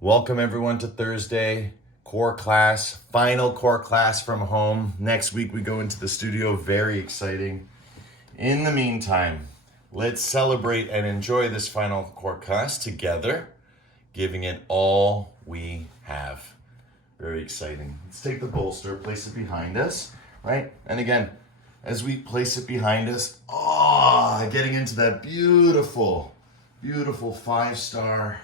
Welcome everyone to Thursday core class, final core class from home. Next week we go into the studio, very exciting. In the meantime, let's celebrate and enjoy this final core class together, giving it all we have. Very exciting. Let's take the bolster, place it behind us, right? And again, as we place it behind us, getting into that beautiful, beautiful 5-star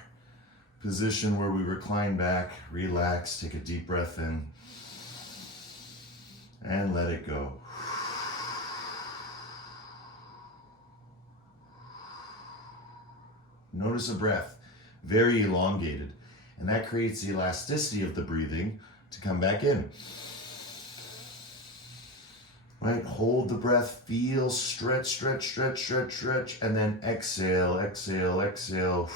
position where we recline back, relax, take a deep breath in, and let it go. Notice the breath, very elongated, and that creates the elasticity of the breathing to come back in. Right, hold the breath, feel, stretch, stretch, stretch, stretch, stretch, and then exhale, exhale, exhale.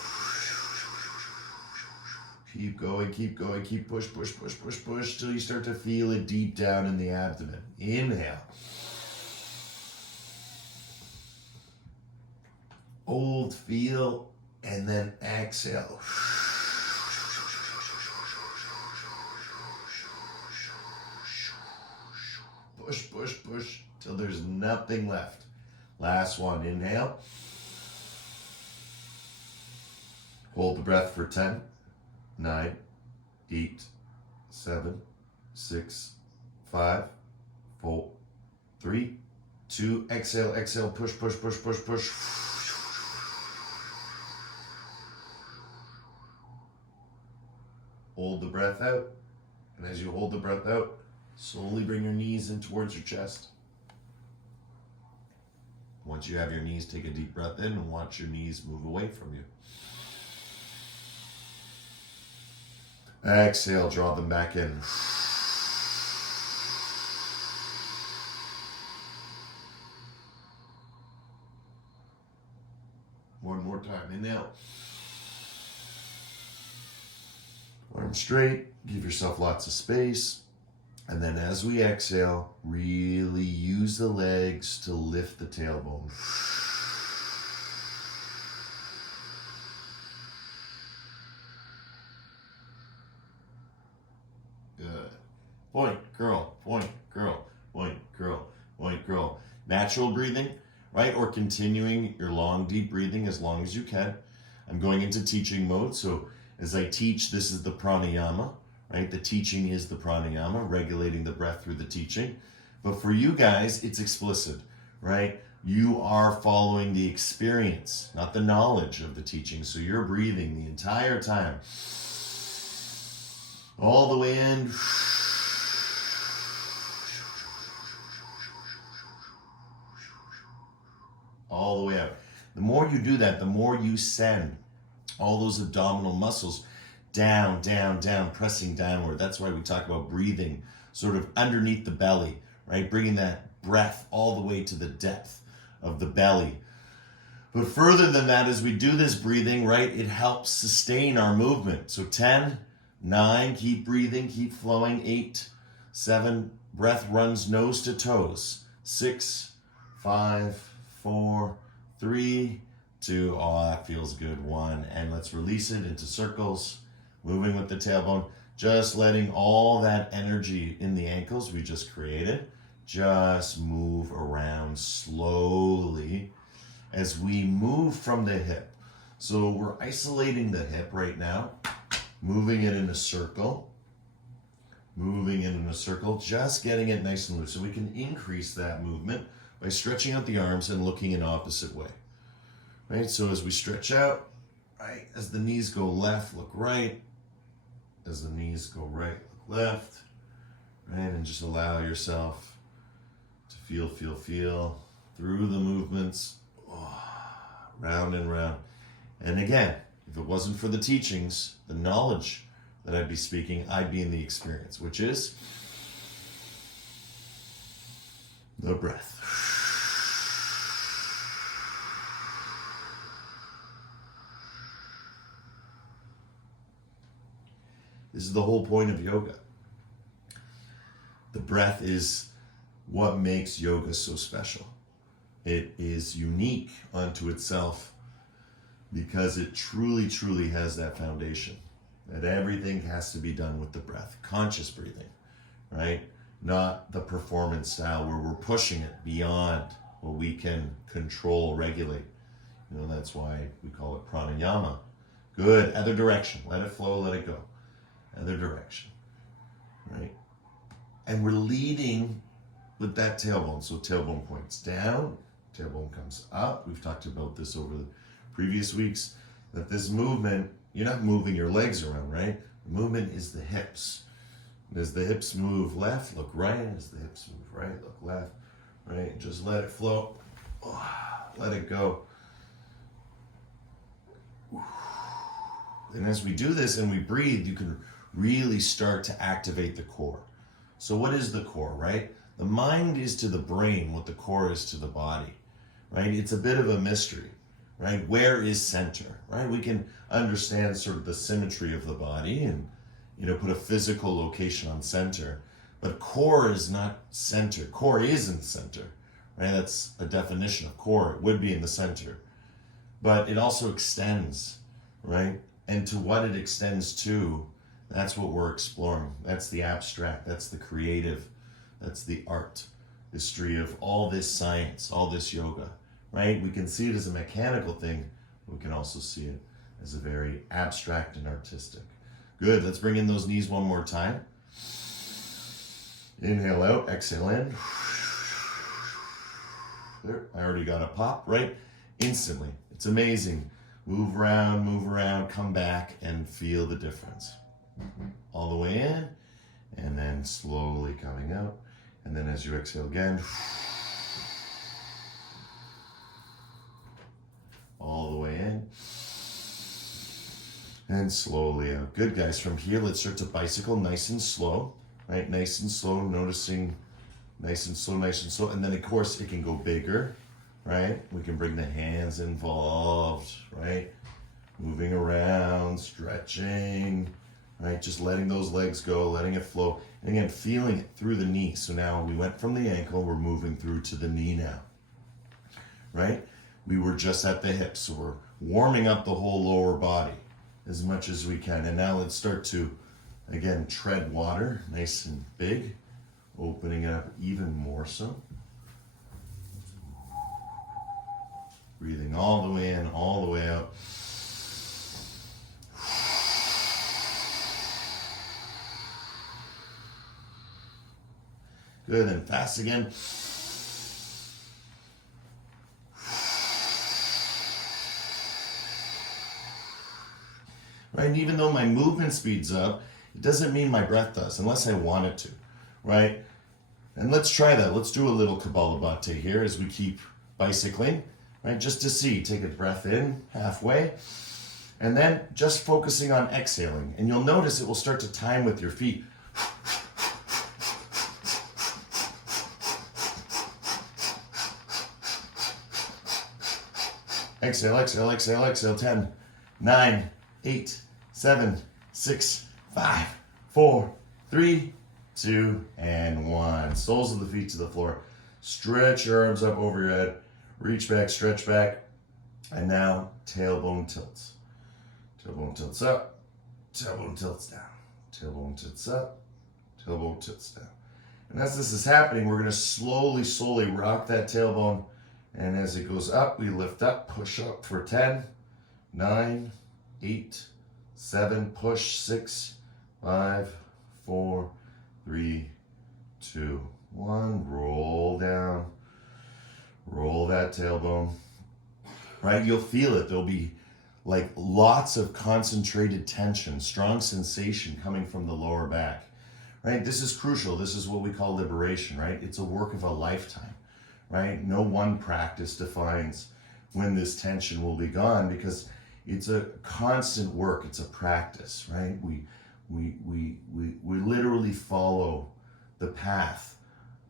Keep going, keep going, keep push, push, push, push, push, till you start to feel it deep down in the abdomen. Inhale. Hold, feel, and then exhale. Push, push, push, till there's nothing left. Last one, inhale. Hold the breath for 10, 9, 8, 7, 6, 5, 4, 3, 2, exhale, exhale, push, push, push, push, push. Hold the breath out, and as you hold the breath out, slowly bring your knees in towards your chest. Once you have your knees, take a deep breath in and watch your knees move away from you. Exhale, draw them back in. One more time, inhale. Arms straight, give yourself lots of space. And then as we exhale, really use the legs to lift the tailbone. Good. Point, curl, point, curl, point, curl, point, curl. Natural breathing, right? Or continuing your long, deep breathing as long as you can. I'm going into teaching mode, so as I teach, this is the pranayama, right? The teaching is the pranayama, regulating the breath through the teaching. But for you guys, it's explicit, right? You are following the experience, not the knowledge of the teaching. So you're breathing the entire time. All the way in. All the way out. The more you do that, the more you send all those abdominal muscles down, down, down, pressing downward. That's why we talk about breathing sort of underneath the belly, right? Bringing that breath all the way to the depth of the belly. But further than that, as we do this breathing, right, it helps sustain our movement. So 10, 9, keep breathing, keep flowing. 8, 7, breath runs nose to toes. 6, 5, 4, 3, 2, that feels good. 1, and let's release it into circles, moving with the tailbone, just letting all that energy in the ankles we just created just move around slowly as we move from the hip. So we're isolating the hip right now, moving it in a circle, just getting it nice and loose. So we can increase that movement by stretching out the arms and looking an opposite way. Right, so as we stretch out, right, as the knees go left, look right. As the knees go right, look left. Right, and just allow yourself to feel through the movements, round and round. And again, if it wasn't for the teachings, the knowledge that I'd be speaking, I'd be in the experience, which is the breath. This is the whole point of yoga. The breath is what makes yoga so special. It is unique unto itself because it truly, truly has that foundation. that everything has to be done with the breath, conscious breathing, right? Not the performance style where we're pushing it beyond what we can control, regulate. You know, that's why we call it pranayama. Good, other direction, let it flow, let it go. Other direction, right? And we're leading with that tailbone. So tailbone points down, tailbone comes up. We've talked about this over the previous weeks, that this movement, you're not moving your legs around, right? The movement is the hips. As the hips move left, look right. As the hips move right, look left, right? Just let it flow. Let it go. And as we do this and we breathe, you can really start to activate the core. So what is the core, right? The mind is to the brain what the core is to the body, right? It's a bit of a mystery, right? Where is center, right? We can understand sort of the symmetry of the body and, you know, put a physical location on center, but core is not center. Core isn't center, right? That's a definition of core. It would be in the center, but it also extends, right? And to what it extends to, that's what we're exploring. That's the abstract, that's the creative, that's the art history of all this science, all this yoga, right? We can see it as a mechanical thing. We can also see it as a very abstract and artistic. Good, let's bring in those knees one more time. Inhale out, exhale in. There, I already got a pop, right? Instantly, it's amazing. Move around, come back and feel the difference. All the way in, and then slowly coming out. And then as you exhale again, all the way in, and slowly out. Good, guys. From here, let's start to bicycle nice and slow, right? Nice and slow, noticing nice and slow, nice and slow. And then, of course, it can go bigger, right? We can bring the hands involved, right? Moving around, stretching, right? Just letting those legs go, letting it flow. And again, feeling it through the knee. So now we went from the ankle, we're moving through to the knee now, right? We were just at the hips, so we're warming up the whole lower body as much as we can. And now let's start to, again, tread water, nice and big, opening it up even more so. Breathing all the way in, all the way out. Good, and fast again. Right, and even though my movement speeds up, it doesn't mean my breath does, unless I want it to, right? And let's try that. Let's do a little Kapalabhati here as we keep bicycling, right? Just to see, take a breath in halfway, and then just focusing on exhaling. And you'll notice it will start to time with your feet. Exhale, exhale, exhale, exhale. 10, 9, 8, 7, 6, 5, 4, 3, 2, and 1. Soles of the feet to the floor. Stretch your arms up over your head. Reach back, stretch back. And now tailbone tilts. Tailbone tilts up. Tailbone tilts down. Tailbone tilts up. Tailbone tilts down. And as this is happening, we're going to slowly rock that tailbone. And as it goes up, we lift up, push up for 10, 9, 8, 7, push, 6, 5, 4, 3, 2, 1. Roll down. Roll that tailbone. Right? You'll feel it. There'll be like lots of concentrated tension, strong sensation coming from the lower back. Right? This is crucial. This is what we call liberation, right? It's a work of a lifetime. Right? No one practice defines when this tension will be gone because it's a constant work. It's a practice, right? We literally follow the path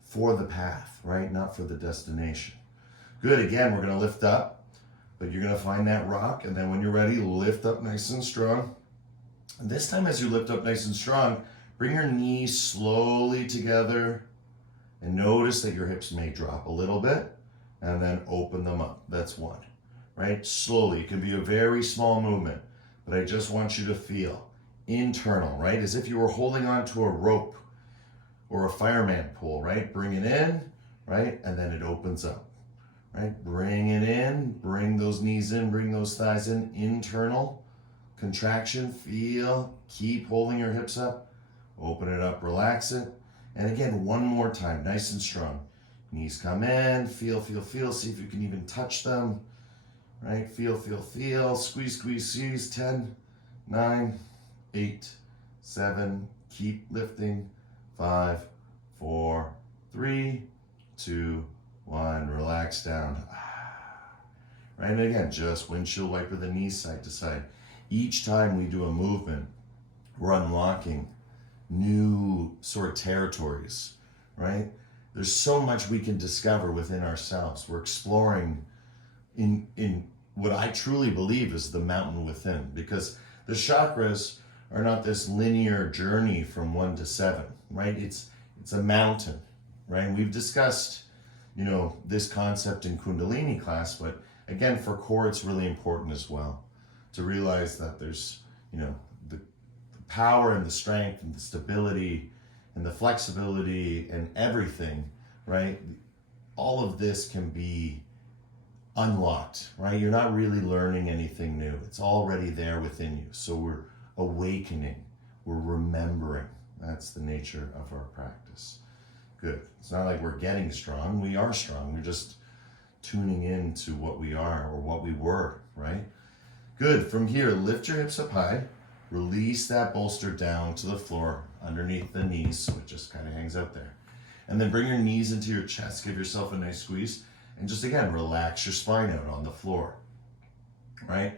for the path, right? Not for the destination. Good. Again, we're going to lift up, but you're going to find that rock. And then when you're ready, lift up nice and strong. And this time as you lift up nice and strong, bring your knees slowly together. And notice that your hips may drop a little bit and then open them up. That's one, right? Slowly. It can be a very small movement, but I just want you to feel internal, right? As if you were holding on to a rope or a fireman pole, right? Bring it in, right? And then it opens up, right? Bring it in, bring those knees in, bring those thighs in, internal contraction, feel, keep holding your hips up, open it up, relax it. And again, one more time, nice and strong. Knees come in, feel, feel, feel, see if you can even touch them, right? Feel, feel, feel, squeeze, squeeze, squeeze, 10, 9, 8, 7, keep lifting, 5, 4, 3, 2, 1, relax down. Right, and again, just windshield wiper the knees side to side. Each time we do a movement, we're unlocking new sort of territories, right? There's so much we can discover within ourselves. We're exploring in what I truly believe is the mountain within, because the chakras are not this linear journey from 1 to 7, right? It's a mountain, right? We've discussed, this concept in Kundalini class, but again, for core, it's really important as well to realize that there's, the power and the strength and the stability and the flexibility and everything, right? All of this can be unlocked, right? You're not really learning anything new. It's already there within you. So we're awakening, we're remembering. That's the nature of our practice. Good. It's not like we're getting strong. We are strong. We're just tuning into what we are or what we were, right? Good. From here, lift your hips up high. Release that bolster down to the floor underneath the knees, so it just kind of hangs out there. And then bring your knees into your chest. Give yourself a nice squeeze. And just again, relax your spine out on the floor, right?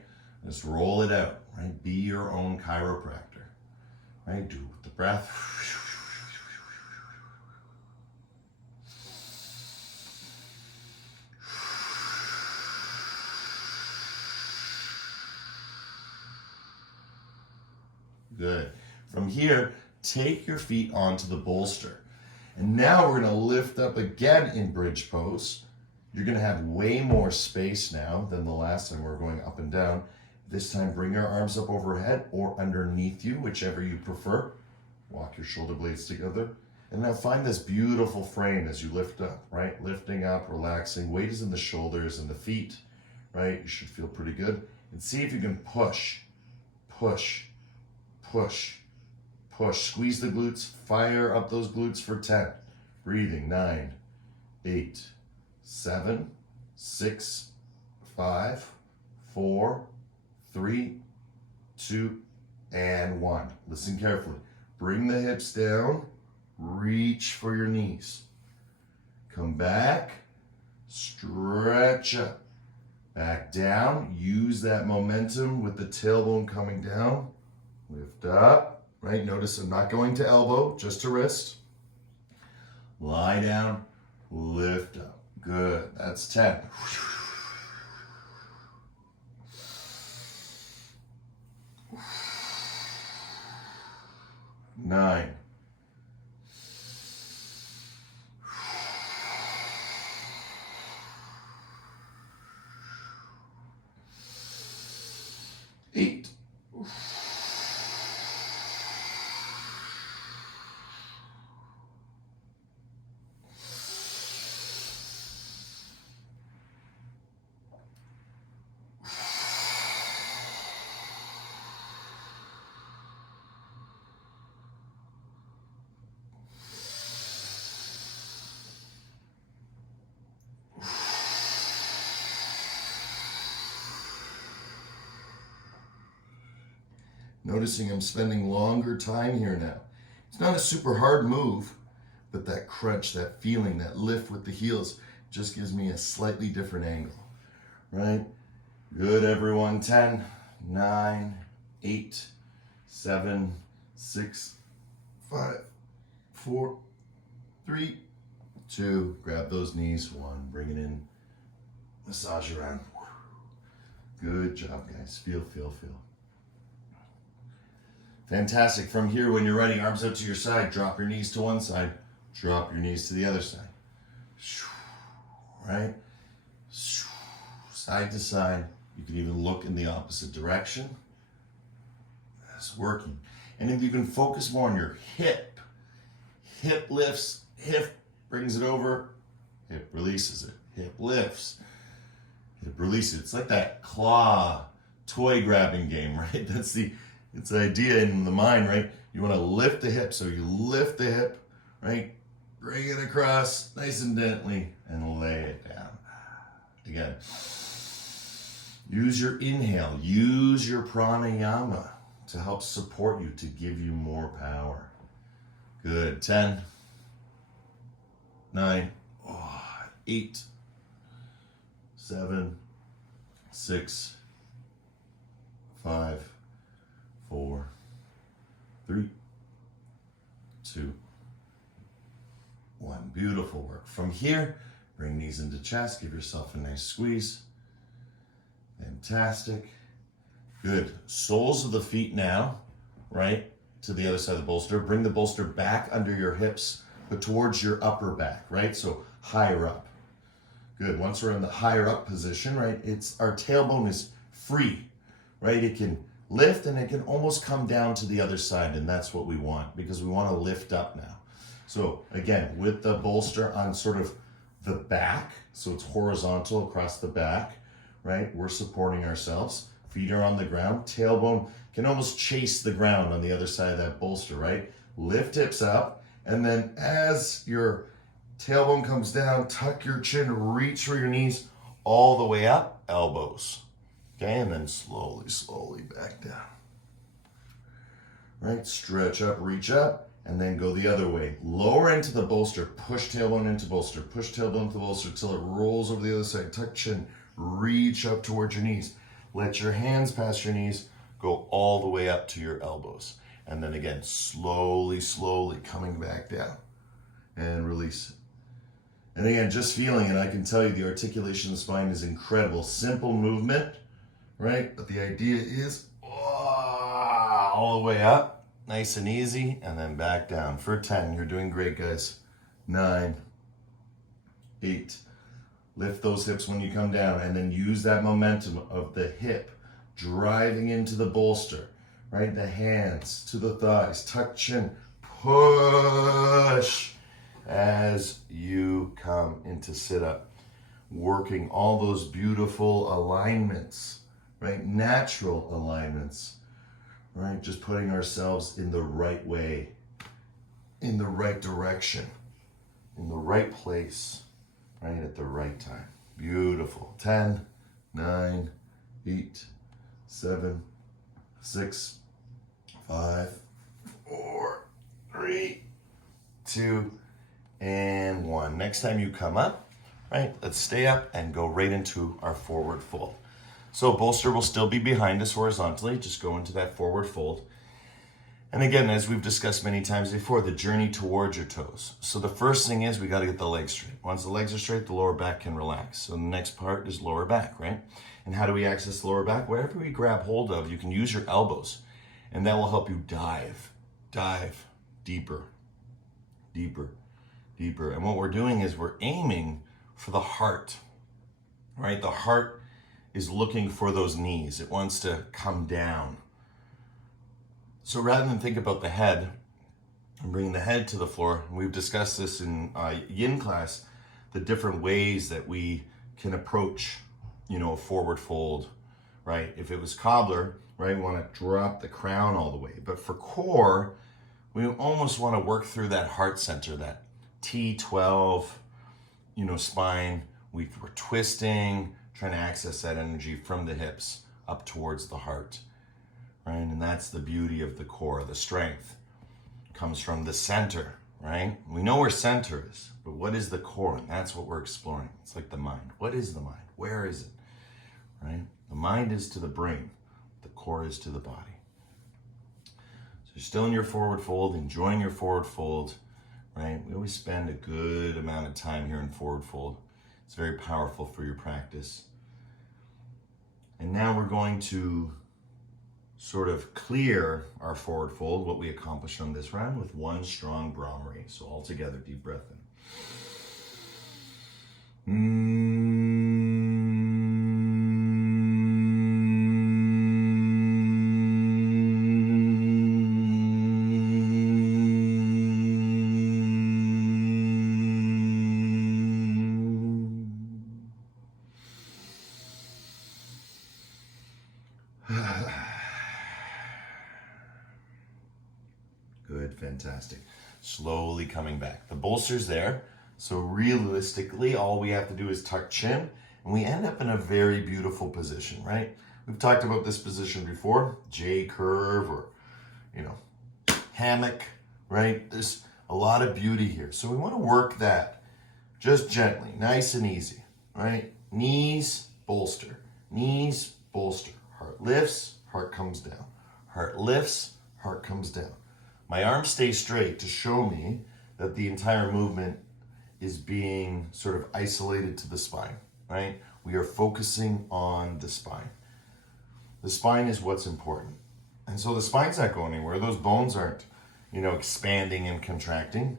Just roll it out, right? Be your own chiropractor, right? Do it with the breath. Good. From here, take your feet onto the bolster. And now we're going to lift up again in bridge pose. You're going to have way more space now than the last time we were going up and down. This time, bring your arms up overhead or underneath you, whichever you prefer. Walk your shoulder blades together. And now find this beautiful frame as you lift up, right? Lifting up, relaxing. Weight is in the shoulders and the feet, right? You should feel pretty good. And see if you can push, push, push, push. Squeeze the glutes. Fire up those glutes for 10. Breathing. 9, 8, 7, 6, 5, 4, 3, 2, and 1. Listen carefully. Bring the hips down. Reach for your knees. Come back. Stretch up. Back down. Use that momentum with the tailbone coming down. Lift up. Right? Notice I'm not going to elbow, just to wrist. Lie down. Lift up. Good. That's 10. 9. 8. Noticing I'm spending longer time here now. It's not a super hard move, but that crunch, that feeling, that lift with the heels just gives me a slightly different angle, right? Good, everyone. 10, 9, 8, 7, 6, 5, 4, 3, 2. Grab those knees. 1, bring it in. Massage around. Good job, guys. Feel, feel, feel. Fantastic. From here, when you're ready, arms out to your side. Drop your knees to one side. Drop your knees to the other side. Right? Side to side. You can even look in the opposite direction. Just working. And if you can focus more on your hip lifts, hip brings it over, hip releases it, hip lifts, hip releases it. It's like that claw toy grabbing game, right? It's the idea in the mind, right? You want to lift the hip, so you lift the hip, right? Bring it across nice and gently and lay it down. Again, use your inhale, use your pranayama to help support you, to give you more power. Good. 10, 9, 8, 7, 6, 5, 4, 3, 2, 1. Beautiful work. From here, bring knees into chest. Give yourself a nice squeeze. Fantastic. Good. Soles of the feet now, right, to the other side of the bolster. Bring the bolster back under your hips, but towards your upper back, right? So higher up. Good. Once we're in the higher up position, right, our tailbone is free, right? It can lift and it can almost come down to the other side, and that's what we want because we want to lift up now. So again, with the bolster on sort of the back, so it's horizontal across the back, right? We're supporting ourselves. Feet are on the ground. Tailbone can almost chase the ground on the other side of that bolster, right? Lift hips up, and then as your tailbone comes down, tuck your chin, reach for your knees all the way up, elbows. Okay, and then slowly, slowly back down. Right, stretch up, reach up, and then go the other way. Lower into the bolster, push tailbone into bolster, push tailbone into bolster till it rolls over the other side. Tuck chin, reach up towards your knees. Let your hands pass your knees, go all the way up to your elbows. And then again, slowly, slowly coming back down and release it. And again, just feeling it, I can tell you the articulation of the spine is incredible. Simple movement, right? But the idea is all the way up, nice and easy, and then back down. For 10, you're doing great, guys. 9, 8, lift those hips when you come down, and then use that momentum of the hip driving into the bolster, right? The hands to the thighs, tuck chin, push as you come into sit-up. Working all those beautiful alignments, right? Natural alignments, right? Just putting ourselves in the right way, in the right direction, in the right place, right at the right time. Beautiful. 10, 9, 8, 7, 6, 5, 4, 3, 2, and 1. Next time you come up, right, let's stay up and go right into our forward fold. So bolster will still be behind us horizontally. Just go into that forward fold. And again, as we've discussed many times before, the journey towards your toes. So the first thing is we got to get the legs straight. Once the legs are straight, the lower back can relax. So the next part is lower back, right? And how do we access the lower back? Wherever we grab hold of, you can use your elbows, and that will help you dive deeper, deeper, deeper. And what we're doing is we're aiming for the heart, right? The heart is looking for those knees. It wants to come down. So rather than think about the head and bringing the head to the floor, and we've discussed this in yin class, the different ways that we can approach, a forward fold, right? If it was cobbler, right, we want to drop the crown all the way. But for core, we almost want to work through that heart center, that T12, spine. We're twisting, trying to access that energy from the hips up towards the heart, right? And that's the beauty of the core. The strength comes from the center, right? We know where center is, but what is the core? And that's what we're exploring. It's like the mind. What is the mind? Where is it, right? The mind is to the brain. The core is to the body. So you're still in your forward fold, enjoying your forward fold, right? We always spend a good amount of time here in forward fold. It's very powerful for your practice. And now we're going to sort of clear our forward fold, what we accomplished on this round, with one strong Brahmari. So all together, deep breath in. Good, fantastic. Slowly coming back. The bolster's there. So realistically, all we have to do is tuck chin, and we end up in a very beautiful position, right? We've talked about this position before, J curve or, hammock, right? There's a lot of beauty here. So we want to work that just gently, nice and easy, right? Knees, bolster. Knees, bolster. Heart lifts, heart comes down. Heart lifts, heart comes down. My arms stay straight to show me that the entire movement is being sort of isolated to the spine, right? We are focusing on the spine. The spine is what's important. And so the spine's not going anywhere. Those bones aren't, expanding and contracting.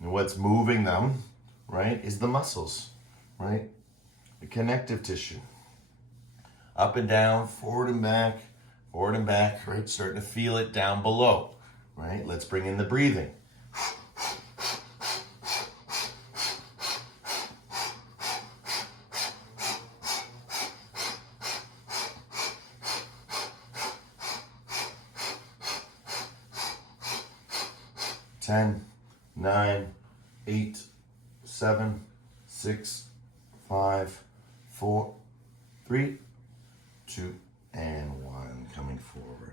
And what's moving them, right, is the muscles, right? The connective tissue. Up and down, forward and back, right? Starting to feel it down below, right? Let's bring in the breathing. 10, 9, 8, 7, 6, 5, 4, 3, 2, and 1. Coming forward.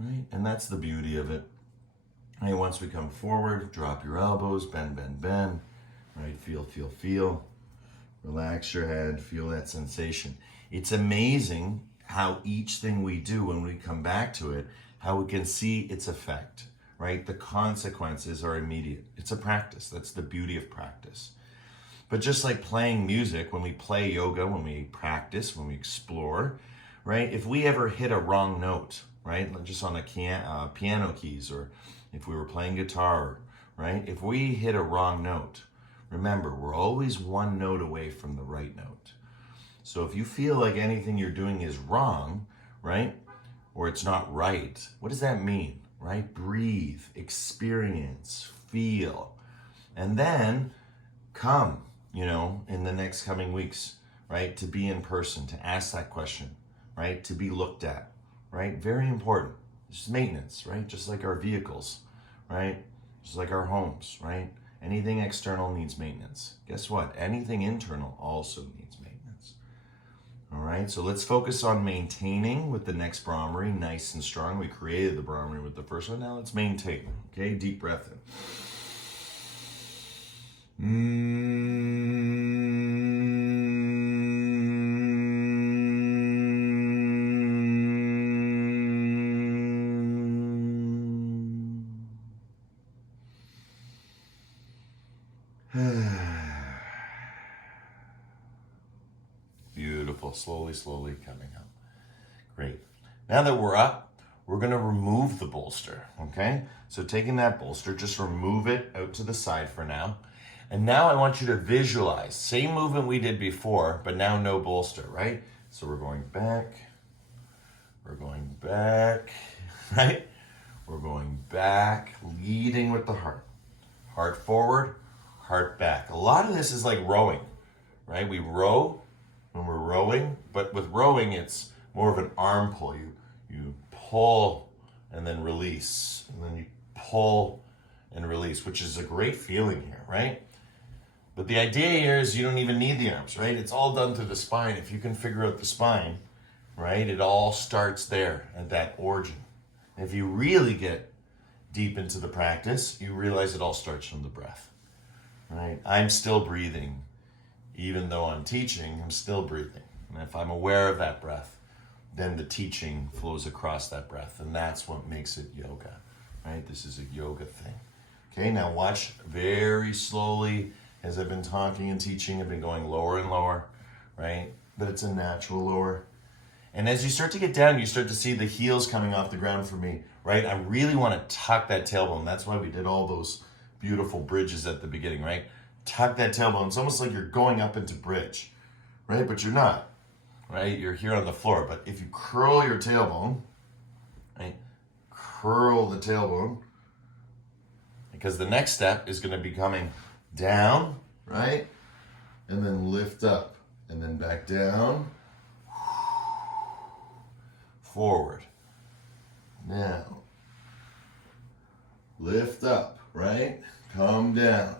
Right? And that's the beauty of it. Right? Once we come forward, drop your elbows, bend, bend, bend. Right? Feel, feel, feel. Relax your head, feel that sensation. It's amazing how each thing we do when we come back to it, how we can see its effect, right? The consequences are immediate. It's a practice. That's the beauty of practice. But just like playing music, when we play yoga, when we practice, when we explore, right? If we ever hit a wrong note, right? Just on a piano keys, or if we were playing guitar, right? If we hit a wrong note, remember, we're always one note away from the right note. So if you feel like anything you're doing is wrong, right? Or it's not right, what does that mean, right? Breathe, experience, feel, and then come, in the next coming weeks, right? To be in person, to ask that question, right? To be looked at, right? Very important. It's just maintenance, right? Just like our vehicles, right? Just like our homes, right? Anything external needs maintenance. Guess what? Anything internal also needs maintenance. All right, so let's focus on maintaining with the next Brahmari, nice and strong. We created the Brahmari with the first one. Now let's maintain. Okay, deep breath in. Beautiful. Slowly, slowly coming up. Great. Now that we're up, we're going to remove the bolster, okay? So taking that bolster, just remove it out to the side for now. And now I want you to visualize, same movement we did before, but now no bolster, right? So we're going back, right? We're going back, leading with the heart. Heart forward, heart back. A lot of this is like rowing, right? We row when we're rowing, but with rowing, it's more of an arm pull. You pull and then release, and then you pull and release, which is a great feeling here, right? But the idea here is you don't even need the arms, right? It's all done through the spine. If you can figure out the spine, right, it all starts there at that origin. And if you really get deep into the practice, you realize it all starts from the breath, right? I'm still breathing. Even though I'm teaching, I'm still breathing. And if I'm aware of that breath, then the teaching flows across that breath. And that's what makes it yoga, right? This is a yoga thing. Okay, now watch very slowly. As I've been talking and teaching, I've been going lower and lower, right? But it's a natural lower. And as you start to get down, you start to see the heels coming off the ground for me, right? I really want to tuck that tailbone. That's why we did all those beautiful bridges at the beginning, right? Tuck that tailbone. It's almost like you're going up into bridge, right? But you're not, right? You're here on the floor. But if you curl your tailbone, right? Curl the tailbone, because the next step is going to be coming down, right? And then lift up, and then back down, forward. Now, lift up, right? Come down.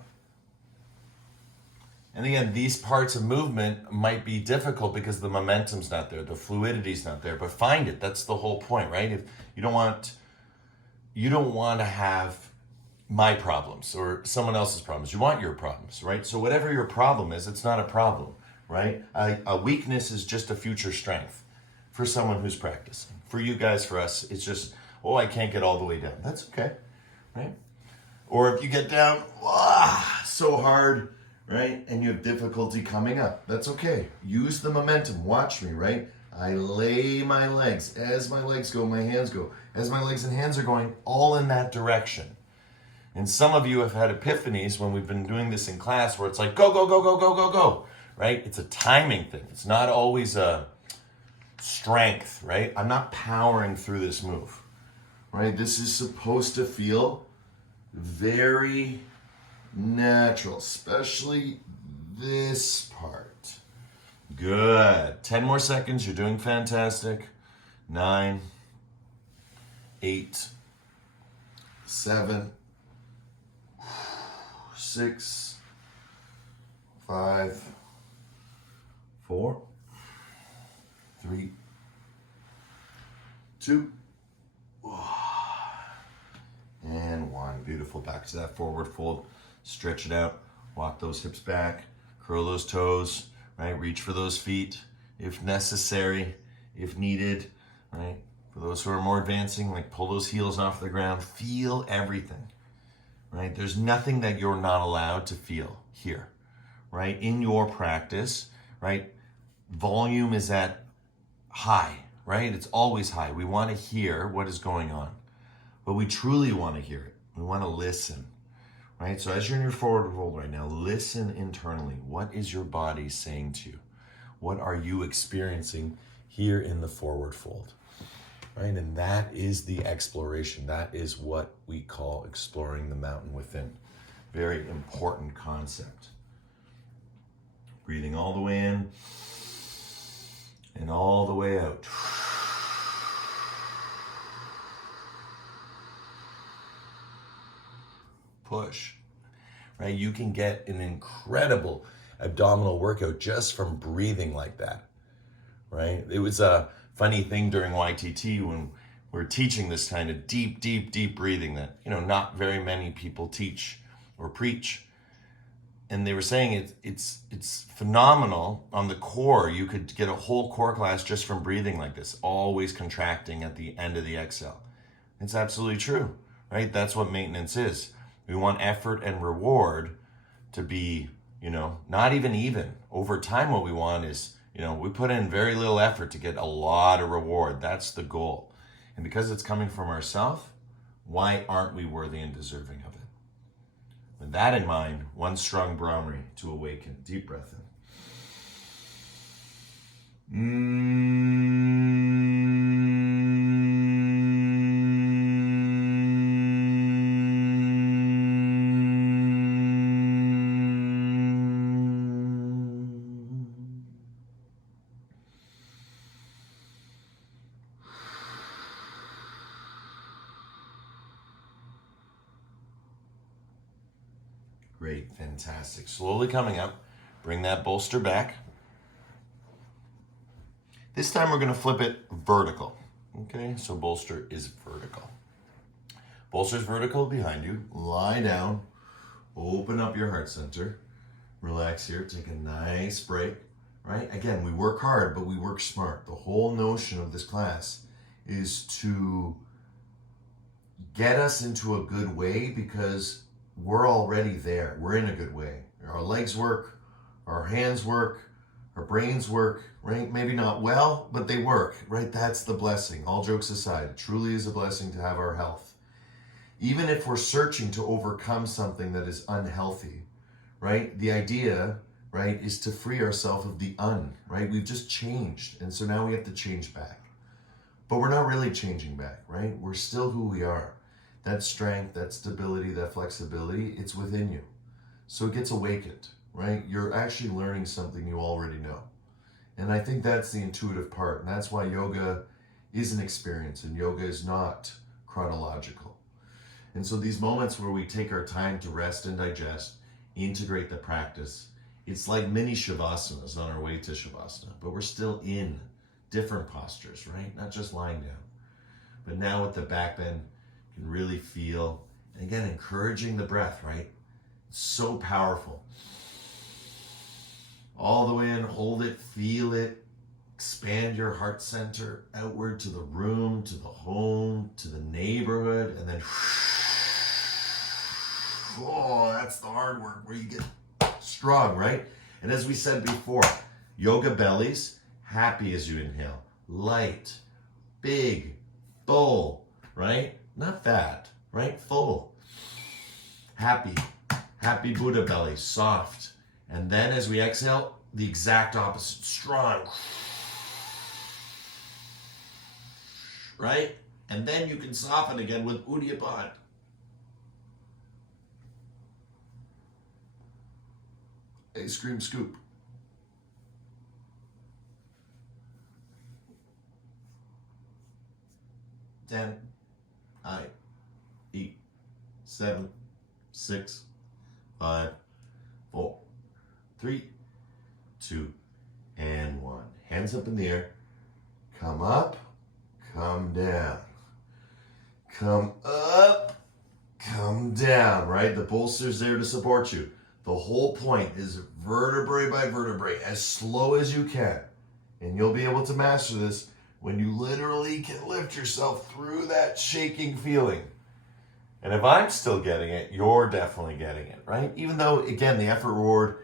And again, these parts of movement might be difficult because the momentum's not there, the fluidity's not there, but find it. That's the whole point, right? If you don't want to have my problems or someone else's problems. You want your problems, right? So whatever your problem is, it's not a problem, right? A weakness is just a future strength for someone who's practicing. For you guys, for us, it's just, oh, I can't get all the way down. That's okay, right? Or if you get down so hard, right? And you have difficulty coming up. That's okay. Use the momentum. Watch me, right? I lay my legs. As my legs go, my hands go. As my legs and hands are going, all in that direction. And some of you have had epiphanies when we've been doing this in class where it's like, go, go, go, go, go, go, go, right? It's a timing thing. It's not always a strength, right? I'm not powering through this move, right? This is supposed to feel very natural, especially this part. Good. 10 more seconds. You're doing fantastic. 9, 8, 7, 6, 5, 4, 3, 2, and 1. Beautiful. Back to that forward fold. Stretch it out. Walk those hips back. Curl those toes. Right? Reach for those feet if necessary, if needed. Right? For those who are more advancing, like pull those heels off the ground. Feel everything. Right? There's nothing that you're not allowed to feel here. Right? In your practice, right? Volume is at high, right? It's always high. We want to hear what is going on, but we truly want to hear it. We want to listen, right? So as you're in your forward fold right now, listen internally. What is your body saying to you? What are you experiencing here in the forward fold, right? And that is the exploration. That is what we call exploring the mountain within. Very important concept. Breathing all the way in and all the way out. Push, right? You can get an incredible abdominal workout just from breathing like that, right? It was a funny thing during YTT when we're teaching this kind of deep, deep, deep breathing that, not very many people teach or preach. And they were saying it's phenomenal on the core. You could get a whole core class just from breathing like this, always contracting at the end of the exhale. It's absolutely true, right? That's what maintenance is. We want effort and reward to be, not even. Over time, what we want is, we put in very little effort to get a lot of reward. That's the goal. And because it's coming from ourselves, why aren't we worthy and deserving of it? With that in mind, one strong Brahmari to awaken. Deep breath in. Great, fantastic. Slowly coming up. Bring that bolster back. This time we're going to flip it vertical. Okay, so bolster is vertical. Bolster's vertical behind you. Lie down. Open up your heart center. Relax here. Take a nice break. Right? Again, we work hard, but we work smart. The whole notion of this class is to get us into a good way because we're already there. We're in a good way. Our legs work, our hands work, our brains work, right? Maybe not well, but they work, right? That's the blessing. All jokes aside, it truly is a blessing to have our health. Even if we're searching to overcome something that is unhealthy, right? The idea, right, is to free ourselves of the right? We've just changed, and so now we have to change back. But we're not really changing back, right? We're still who we are. That strength, that stability, that flexibility, it's within you. So it gets awakened, right? You're actually learning something you already know. And I think that's the intuitive part. And that's why yoga is an experience and yoga is not chronological. And so these moments where we take our time to rest and digest, integrate the practice, it's like mini Shavasanas on our way to Shavasana, but we're still in different postures, right? Not just lying down. But now with the back bend, you can really feel, and again, encouraging the breath, right? It's so powerful. All the way in, hold it, feel it, expand your heart center outward to the room, to the home, to the neighborhood, and then oh, that's the hard work where you get strong, right? And as we said before, yoga bellies, happy as you inhale, light, big, full, right? Not fat, right? Full. Happy Buddha belly, soft. And then as we exhale, the exact opposite, strong. Right? And then you can soften again with Uddiyana. Ice cream scoop. Ten, 9, 8, 7, 6, 5, 4, 3, 2, and 1. Hands up in the air. Come up, come down. Come up, come down, right? The bolster's there to support you. The whole point is vertebrae by vertebrae, as slow as you can. And you'll be able to master this when you literally can lift yourself through that shaking feeling. And if I'm still getting it, you're definitely getting it, right? Even though, again, the effort reward,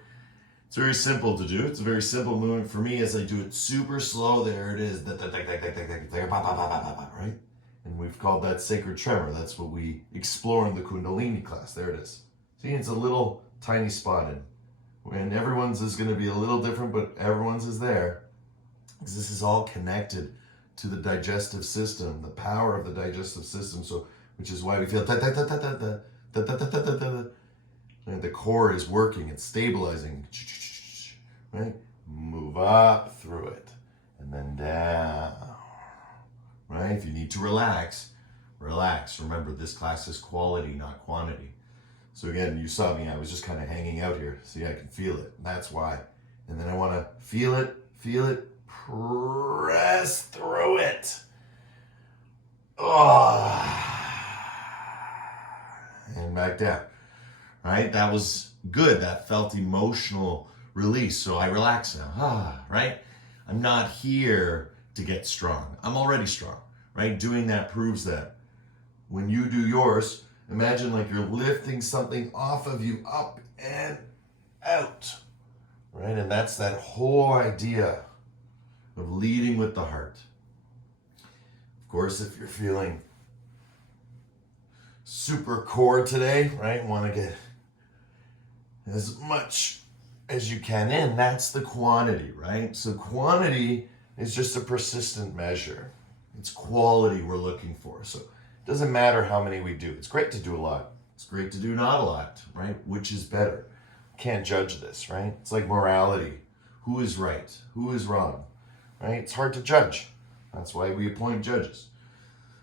it's very simple to do. It's a very simple movement for me as I do it super slow. There it is, right? And we've called that sacred tremor. That's what we explore in the Kundalini class. There it is. See, it's a little tiny spot in. And everyone's is going to be a little different, but everyone's is there. Because this is all connected to the digestive system, the power of the digestive system. So, which is why we feel and the core is working, it's stabilizing, right? Move up through it and then down, right? If you need to relax, relax. Remember, this class is quality, not quantity. So again, you saw me, I was just kind of hanging out here. See, I can feel it. That's why. And then I want to feel it, press through it. Oh. And back down, right? That was good. That felt emotional release. So I relax now, right? I'm not here to get strong. I'm already strong, right? Doing that proves that. When you do yours, imagine like you're lifting something off of you up and out, right? And that's that whole idea of leading with the heart. Of course, if you're feeling super core today, right? Want to get as much as you can in. That's the quantity, right? So quantity is just a persistent measure. It's quality we're looking for. So it doesn't matter how many we do. It's great to do a lot. It's great to do not a lot, right? Which is better? Can't judge this, right? It's like morality. Who is right? Who is wrong? Right? It's hard to judge. That's why we appoint judges.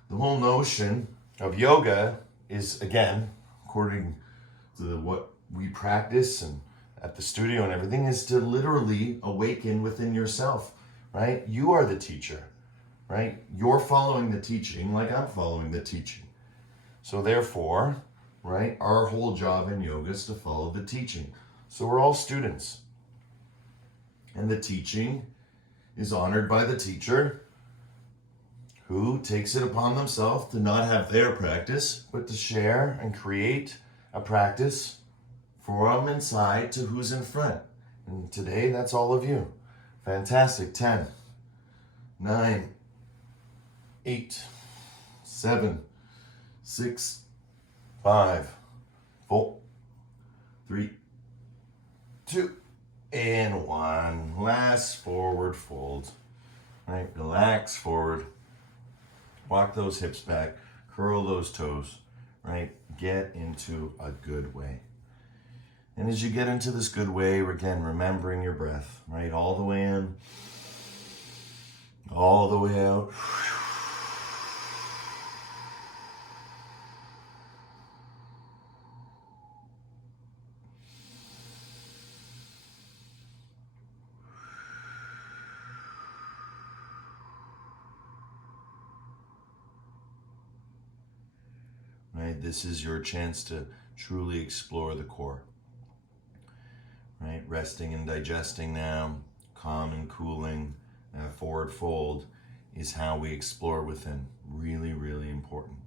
The whole notion of yoga is, again, according to what we practice and at the studio and everything, is to literally awaken within yourself, right? You are the teacher, right? You're following the teaching like I'm following the teaching. So therefore, right, our whole job in yoga is to follow the teaching. So we're all students. And the teaching is honored by the teacher, who takes it upon themselves to not have their practice, but to share and create a practice from inside to who's in front. And today, that's all of you. Fantastic. 10, 9, 8, 7, 6, 5, 4, 3, 2, and 1. Last forward fold. Right, relax forward. Walk those hips back, curl those toes, right? Get into a good way. And as you get into this good way, again, remembering your breath, right? All the way in, all the way out. right? This is your chance to truly explore the core, right? Resting and digesting now, calm and cooling, and a forward fold is how we explore within. Really, really important.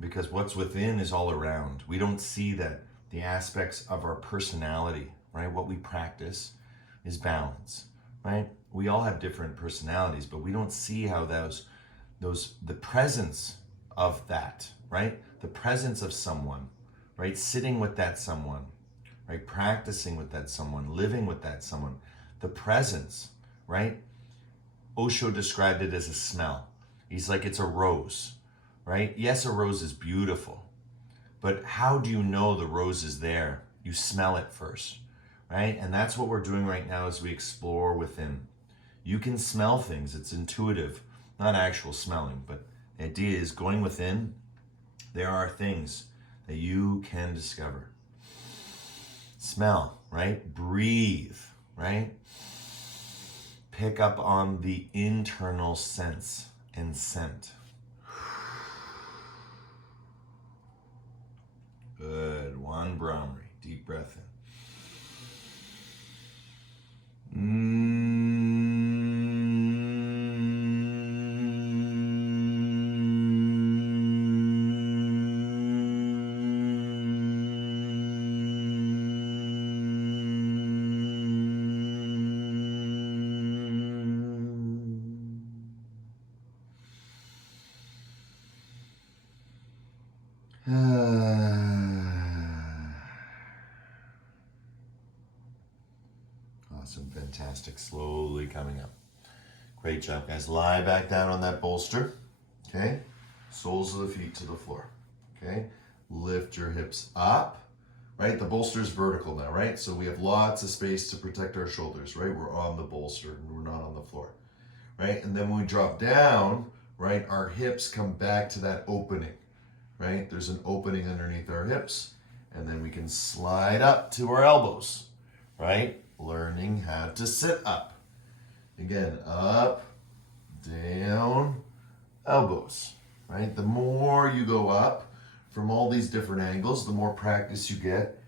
Because what's within is all around. We don't see that the aspects of our personality, right? What we practice is balance, right? We all have different personalities, but we don't see how the presence of that, right? The presence of someone, right? Sitting with that someone, right? Practicing with that someone, living with that someone, the presence, right? Osho described it as a smell. He's like, it's a rose, right? Yes, a rose is beautiful, but how do you know the rose is there? You smell it first, right? And that's what we're doing right now as we explore within. You can smell things. It's intuitive, not actual smelling, but the idea is going within. There are things that you can discover. Smell, right? Breathe, right? Pick up on the internal sense and scent. Good. One Brahmari. Deep breath in. Awesome, fantastic. Slowly coming up. Great job, guys. Lie back down on that bolster. Okay. Soles of the feet to the floor. Okay. Lift your hips up. Right. The bolster is vertical now, right? So we have lots of space to protect our shoulders, right? We're on the bolster and we're not on the floor. Right. And then when we drop down, right, our hips come back to that opening. Right. There's an opening underneath our hips. And then we can slide up to our elbows. Right. Learning how to sit up. Again, up, down, elbows, right? The more you go up from all these different angles, the more practice you get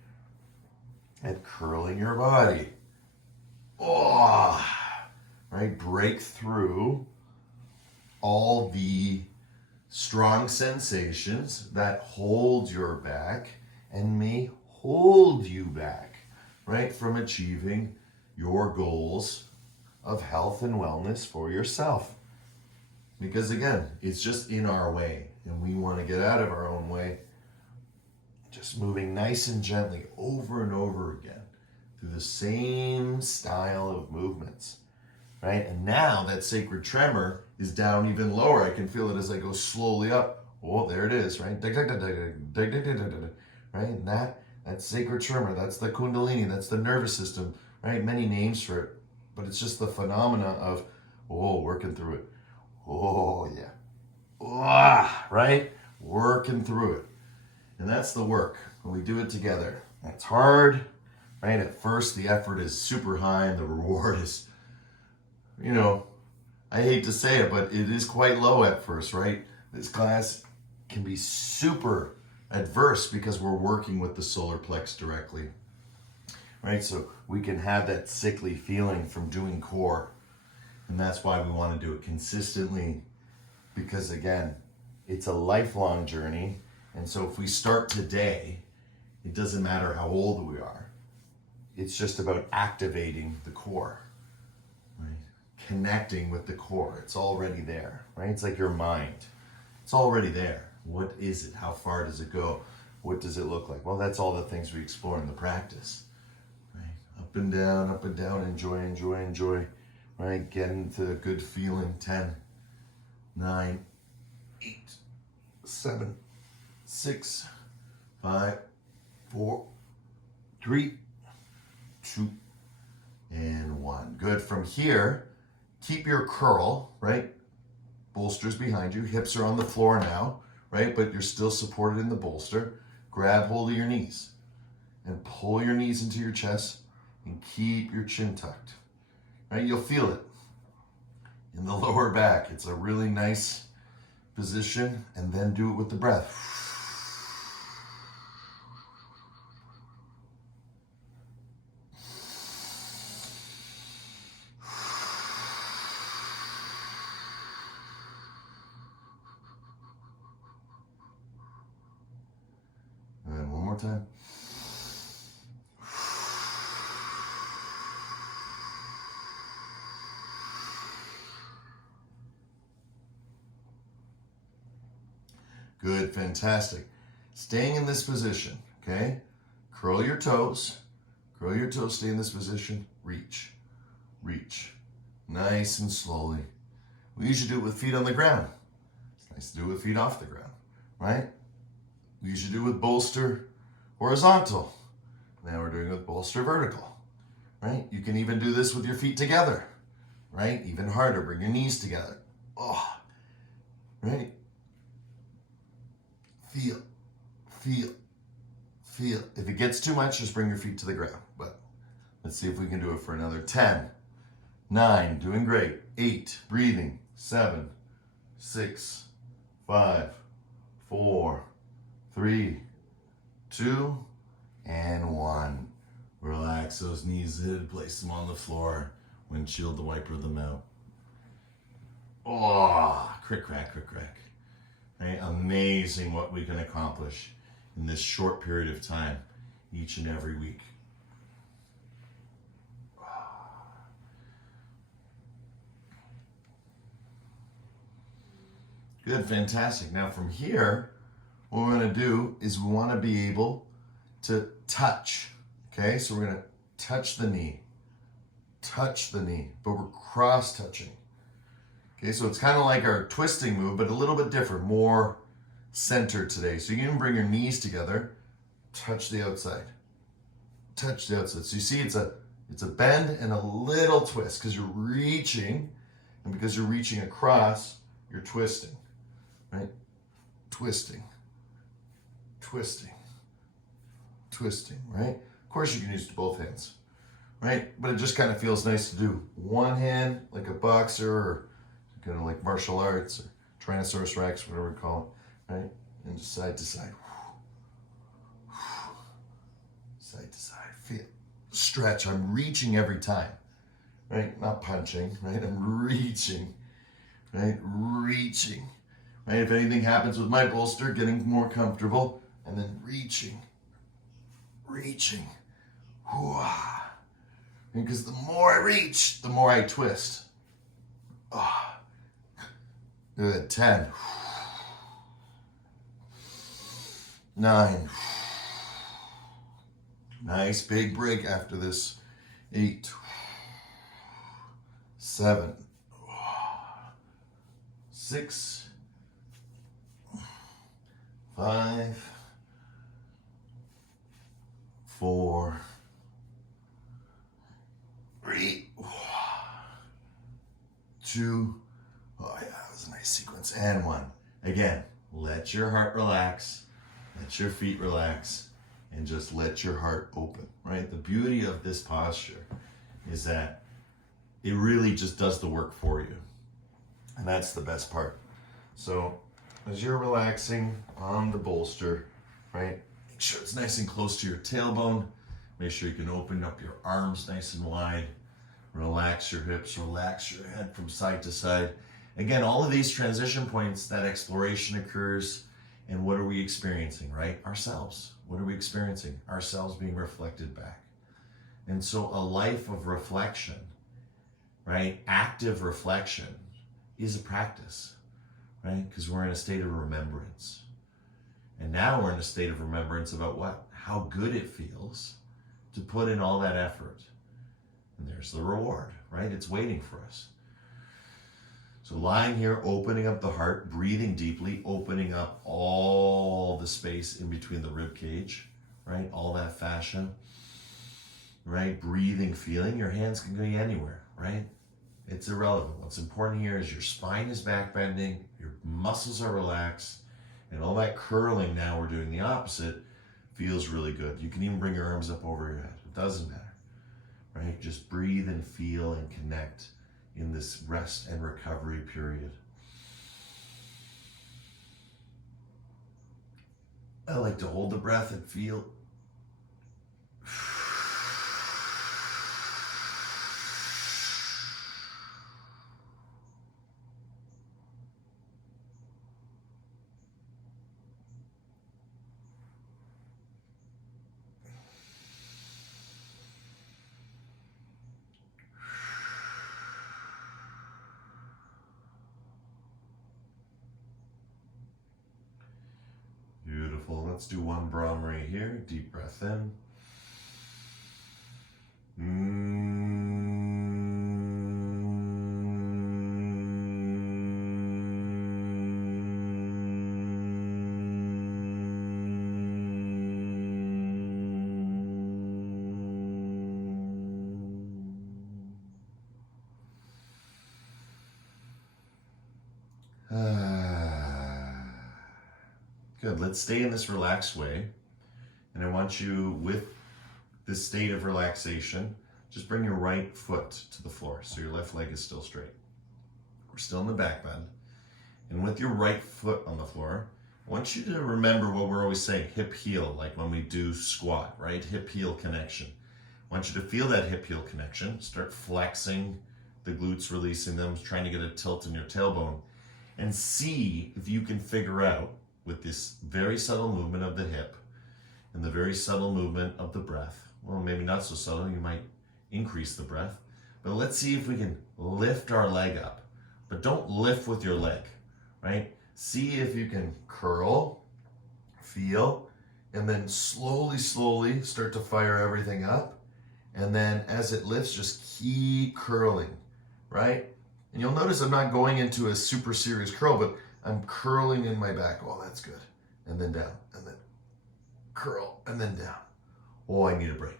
at curling your body. Oh, right? Break through all the strong sensations that hold your back and may hold you back, right? From achieving your goals of health and wellness for yourself. Because again, it's just in our way and we want to get out of our own way. Just moving nice and gently over and over again through the same style of movements, right? And now that sacred tremor is down even lower. I can feel it as I go slowly up. Oh, there it is, right? Right? And that sacred tremor, that's the kundalini, that's the nervous system, right? Many names for it. But it's just the phenomena of, working through it. Oh, yeah. Right? Working through it. And that's the work when we do it together. It's hard, right? At first, the effort is super high and the reward is, I hate to say it, but it is quite low at first, right? This class can be super adverse because we're working with the solar plex directly. Right, so we can have that sickly feeling from doing core. And that's why we want to do it consistently. Because again, it's a lifelong journey. And so if we start today, it doesn't matter how old we are. It's just about activating the core. Right? Connecting with the core. It's already there. Right? It's like your mind. It's already there. What is it? How far does it go? What does it look like? Well, that's all the things we explore in the practice. Up and down, enjoy, right? Get into a good feeling. 10, 9, 8, 7, 6, 5, 4, 3, 2, and 1. Good. From here, keep your curl, right? Bolsters behind you. Hips are on the floor now, right? But you're still supported in the bolster. Grab hold of your knees and pull your knees into your chest. And keep your chin tucked, right? You'll feel it in the lower back. It's a really nice position, and then do it with the breath. And then one more time. Good, fantastic. Staying in this position, okay? Curl your toes, stay in this position, reach, reach. Nice and slowly. We usually do it with feet on the ground. It's nice to do it with feet off the ground, right? We usually do it with bolster horizontal. Now we're doing it with bolster vertical, right? You can even do this with your feet together, right? Even harder, bring your knees together. Oh, right? Feel, feel, feel. If it gets too much, just bring your feet to the ground. But let's see if we can do it for another 10, 9, doing great, 8, breathing, 7, 6, 5, 4, 3, 2, and 1. Relax those knees in, place them on the floor, windshield to wiper them out. Oh, crick, crack, crick, crack. Right? Amazing what we can accomplish in this short period of time each and every week. Good, fantastic. Now from here, what we're going to do is we want to be able to touch. Okay, so we're going to touch the knee, but we're cross-touching. Okay, so it's kind of like our twisting move, but a little bit different, more centered today. So you can even bring your knees together, touch the outside, touch the outside. So you see it's a bend and a little twist because you're reaching, and because you're reaching across, you're twisting, right? Twisting, twisting, twisting, right? Of course you can use both hands, right? But it just kind of feels nice to do one hand like a boxer or kind of like martial arts or Tyrannosaurus Rex, whatever we call it, right? And just side to side. Side to side. Feel. Stretch. I'm reaching every time, right? Not punching, right? I'm reaching, right? Reaching, right? If anything happens with my bolster, getting more comfortable, and then reaching, reaching. Because the more I reach, the more I twist. Oh. Good. 10, 9. Nice big break after this. 8, 7, 6, 5, 4, 3, 2. Oh yeah, that was a nice sequence. And 1. Again, let your heart relax, let your feet relax, and just let your heart open, right? The beauty of this posture is that it really just does the work for you. And that's the best part. So as you're relaxing on the bolster, right, make sure it's nice and close to your tailbone. Make sure you can open up your arms nice and wide. Relax your hips, relax your head from side to side. Again, all of these transition points, that exploration occurs, and what are we experiencing, right? Ourselves. What are we experiencing? Ourselves being reflected back. And so a life of reflection, right? Active reflection is a practice, right? Because we're in a state of remembrance. And now we're in a state of remembrance about what? How good it feels to put in all that effort. And there's the reward, right? It's waiting for us. So lying here, opening up the heart, breathing deeply, opening up all the space in between the rib cage, right? All that fascia, right? Breathing, feeling. Your hands can go anywhere, right? It's irrelevant. What's important here is your spine is back bending, your muscles are relaxed, and all that curling, now we're doing the opposite, feels really good. You can even bring your arms up over your head. It doesn't matter, right? Just breathe and feel and connect in this rest and recovery period. I like to hold the breath and feel. Beautiful. Let's do one Brahmari here. Deep breath in. Good. Let's stay in this relaxed way. And I want you, with this state of relaxation, just bring your right foot to the floor. So your left leg is still straight. We're still in the back bend. And with your right foot on the floor, I want you to remember what we're always saying, hip heel, like when we do squat, right? Hip heel connection. I want you to feel that hip heel connection. Start flexing the glutes, releasing them, trying to get a tilt in your tailbone. And see if you can figure out, with this very subtle movement of the hip and the very subtle movement of the breath, well, maybe not so subtle, you might increase the breath, but let's see if we can lift our leg up. But don't lift with your leg, right? See if you can curl, feel, and then slowly start to fire everything up. And then as it lifts, just keep curling, right? And you'll notice I'm not going into a super serious curl, but I'm curling in my back. Oh, that's good. And then down, and then curl, and then down. Oh, I need a break.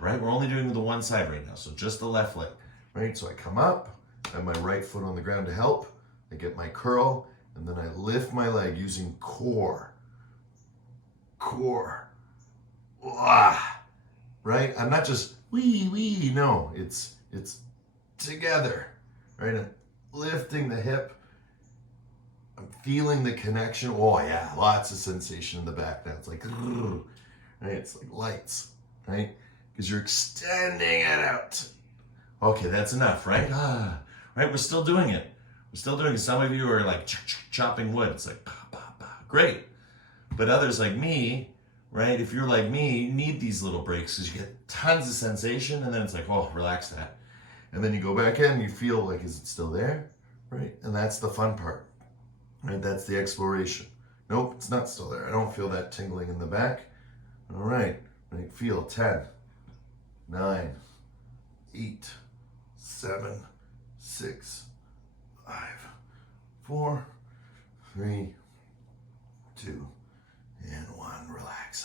Right? We're only doing the one side right now, so just the left leg, right? So I come up, I have my right foot on the ground to help. I get my curl, and then I lift my leg using core. Core. Right? I'm not just wee, no. It's together, right? I'm lifting the hip. I'm feeling the connection. Oh yeah, lots of sensation in the back now. It's like, right? It's like lights, right? Because you're extending it out. Okay, that's enough, right? Right, we're still doing it. We're still doing it. Some of you are like chopping wood. It's like, great. But others like me, right? If you're like me, you need these little breaks because you get tons of sensation and then it's like, oh, relax that. And then you go back in and you feel like, is it still there? Right? And that's the fun part. Right, that's the exploration. Nope, it's not still there. I don't feel that tingling in the back. All right, feel 10, 9, 8, 7, 6, 5, 4, 3, 2, and 1. Relax.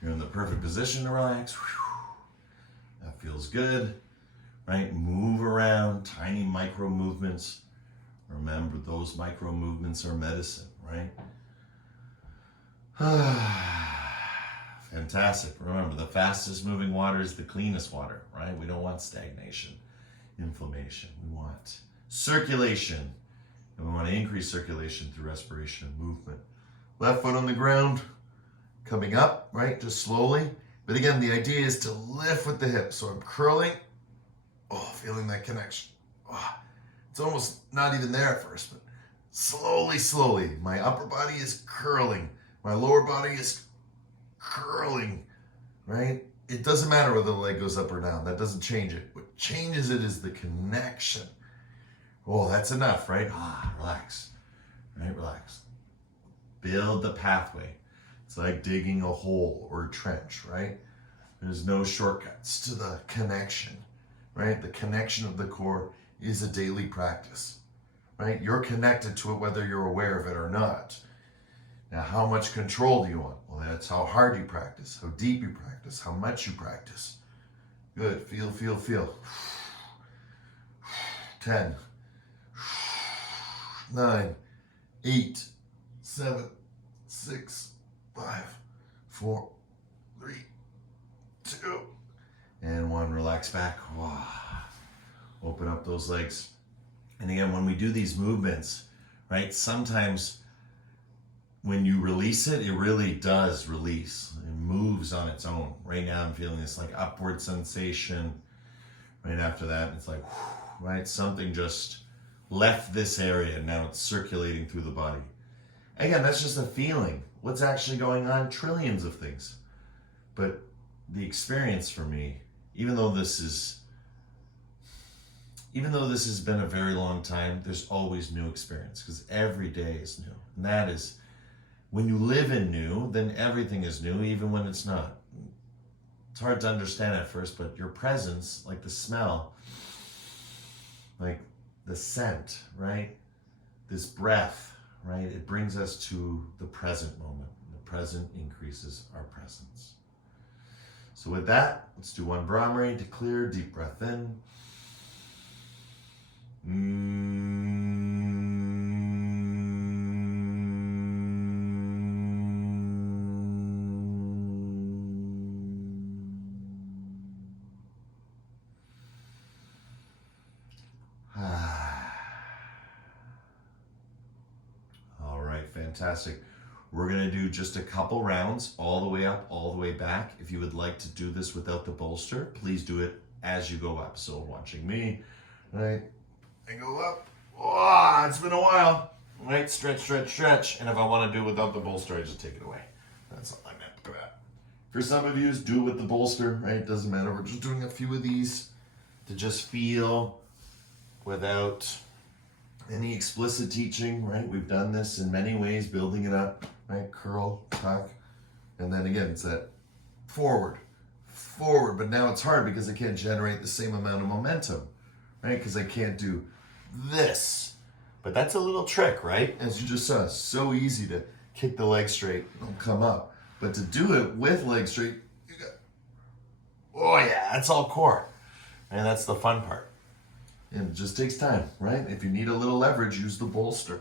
You're in the perfect position to relax. That feels good, right? Move around, tiny micro movements. Remember, those micro movements are medicine, right? Fantastic. Remember, the fastest moving water is the cleanest water, right? We don't want stagnation, inflammation. We want circulation. And we want to increase circulation through respiration and movement. Left foot on the ground, coming up, right? Just slowly. But again, the idea is to lift with the hips. So I'm curling. Oh, feeling that connection. Oh. It's almost not even there at first, but slowly, my upper body is curling. My lower body is curling, right? It doesn't matter whether the leg goes up or down. That doesn't change it. What changes it is the connection. Oh, that's enough, right? Relax, right? Relax. Build the pathway. It's like digging a hole or a trench, right? There's no shortcuts to the connection, right? The connection of the core is a daily practice, right? You're connected to it whether you're aware of it or not. Now, how much control do you want? Well, that's how hard you practice, how deep you practice, how much you practice. Good, feel. 10, 9, 8, 7, 6, 5, 4, 3, 2, and 1. Relax back. Open up those legs. And again, when we do these movements, right, sometimes when you release it, it really does release. It moves on its own. Right now I'm feeling this like upward sensation. Right after that, it's like, right, something just left this area and now it's circulating through the body. Again, that's just a feeling. What's actually going on? Trillions of things. But the experience for me, even though this has been a very long time, there's always new experience because every day is new. And that is, when you live in new, then everything is new, even when it's not. It's hard to understand at first, but your presence, like the smell, like the scent, right? This breath, right? It brings us to the present moment. The present increases our presence. So with that, let's do one Brahmari to clear. Deep breath in. All right, fantastic. We're gonna do just a couple rounds, all the way up, all the way back. If you would like to do this without the bolster, please do it as you go up. So watching me, right? I go up. Oh, it's been a while. Right, stretch, stretch, stretch. And if I want to do it without the bolster, I just take it away. That's all I meant by that. For some of you, do it with the bolster, right? It doesn't matter. We're just doing a few of these to just feel without any explicit teaching, right? We've done this in many ways, building it up, right? Curl, tuck. And then again, it's that forward. But now it's hard because I can't generate the same amount of momentum, right? Because I can't do this. But that's a little trick, right? As you just saw, it's so easy to kick the leg straight and come up. But to do it with leg straight, you got, oh yeah, that's all core. And that's the fun part. And it just takes time, right? If you need a little leverage, use the bolster,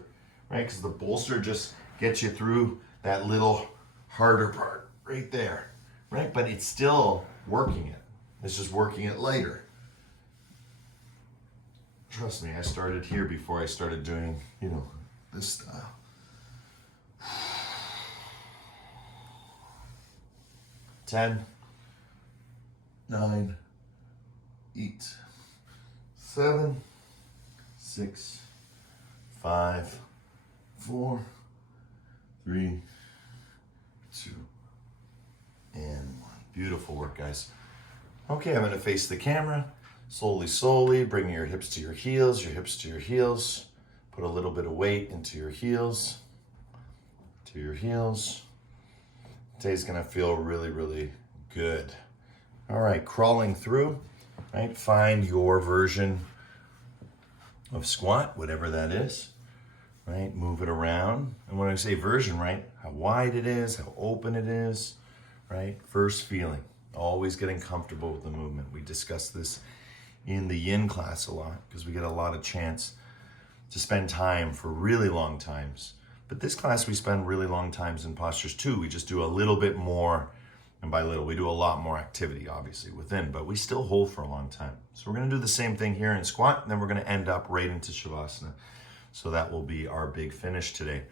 right? Because the bolster just gets you through that little harder part right there, right? But it's still working it. It's just working it later. Trust me, I started here before I started doing, this style. 10, 9, 8, 7, 6, 5, 4, 3, 2, and 1. Beautiful work, guys. Okay, I'm going to face the camera. Slowly, bring your hips to your heels, Put a little bit of weight into your heels, Today's gonna feel really, really good. All right, crawling through, right? Find your version of squat, whatever that is, right? Move it around. And when I say version, right? How wide it is, how open it is, right? First feeling, always getting comfortable with the movement. We discussed this in the yin class a lot because we get a lot of chance to spend time for really long times. But this class, we spend really long times in postures too. We just do a little bit more, and by little, we do a lot more activity, obviously, within, but we still hold for a long time. So we're gonna do the same thing here in squat, and then we're gonna end up right into Shavasana. So that will be our big finish today.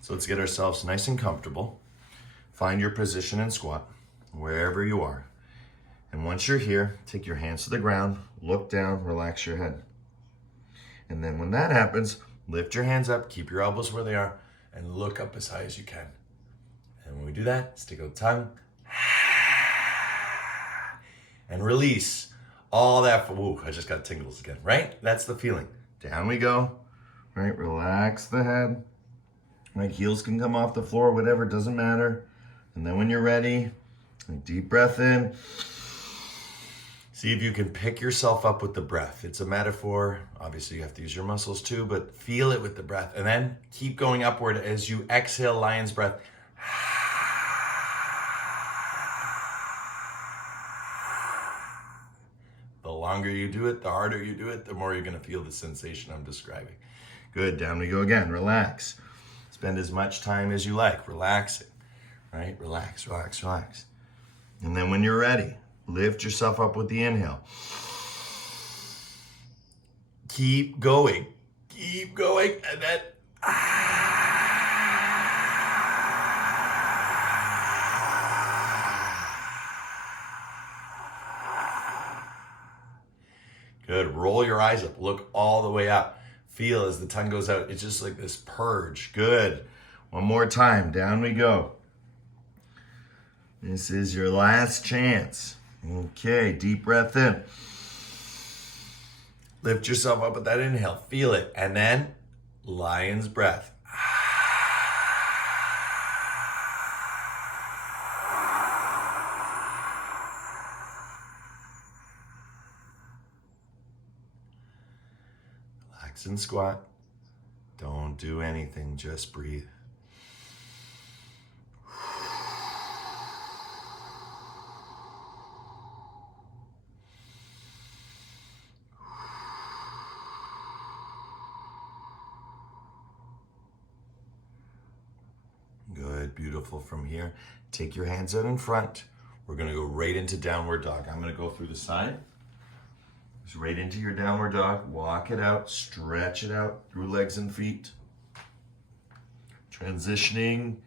So let's get ourselves nice and comfortable. Find your position in squat, wherever you are. And once you're here, take your hands to the ground, look down, relax your head. And then when that happens, lift your hands up, keep your elbows where they are, and look up as high as you can. And when we do that, stick out the tongue, and release all that. Ooh, I just got tingles again, right? That's the feeling. Down we go, right? Relax the head. Right, heels can come off the floor, whatever, doesn't matter. And then when you're ready, deep breath in. See if you can pick yourself up with the breath. It's a metaphor. Obviously, you have to use your muscles too, but feel it with the breath. And then keep going upward as you exhale lion's breath. The longer you do it, the harder you do it, the more you're going to feel the sensation I'm describing. Good. Down we go again. Relax. Spend as much time as you like relaxing. Right? Relax, relax, relax. And then when you're ready, lift yourself up with the inhale. Keep going, and then Good. Roll your eyes up. Look all the way up. Feel as the tongue goes out. It's just like this purge. Good. One more time. Down we go. This is your last chance. Okay, deep breath in. Lift yourself up with that inhale. Feel it. And then lion's breath. Relax and squat. Don't do anything, just breathe. Good, beautiful. From here, take your hands out in front. We're gonna go right into downward dog. I'm gonna go through the side. Just right into your downward dog. Walk it out, stretch it out through legs and feet. Transitioning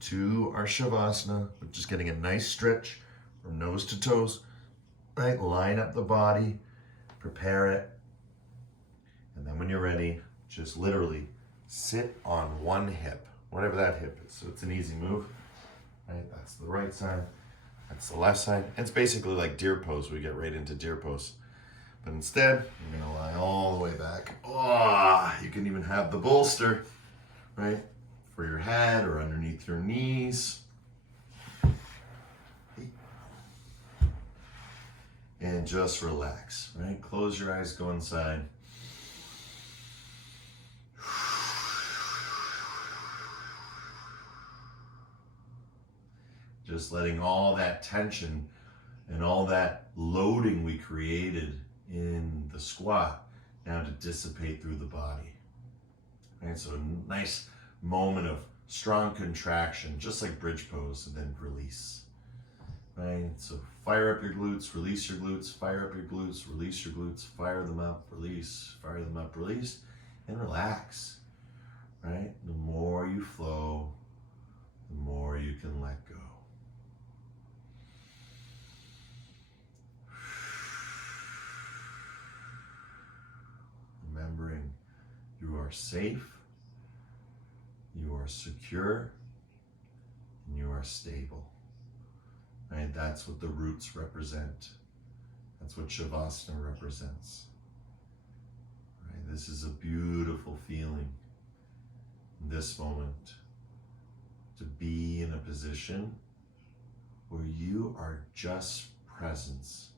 to our Shavasana. We're just getting a nice stretch from nose to toes. Right, line up the body, prepare it. And then when you're ready, just literally sit on one hip, whatever that hip is. So it's an easy move, right? That's the right side, that's the left side. It's basically like deer pose. We get right into deer pose. But instead, you're gonna lie all the way back. Oh, you can even have the bolster, right? For your head or underneath your knees. And just relax, right? Close your eyes, go inside. Just letting all that tension and all that loading we created in the squat now to dissipate through the body. Right, so a nice moment of strong contraction, just like bridge pose, and then release. Right, so fire up your glutes, release your glutes, fire up your glutes, release your glutes, fire them up, release, fire them up, release, and relax. Right, the more you flow, the more you can let go. Remembering you are safe, you are secure, and you are stable. Right? That's what the roots represent. That's what Shavasana represents. Right? This is a beautiful feeling in this moment to be in a position where you are just presence.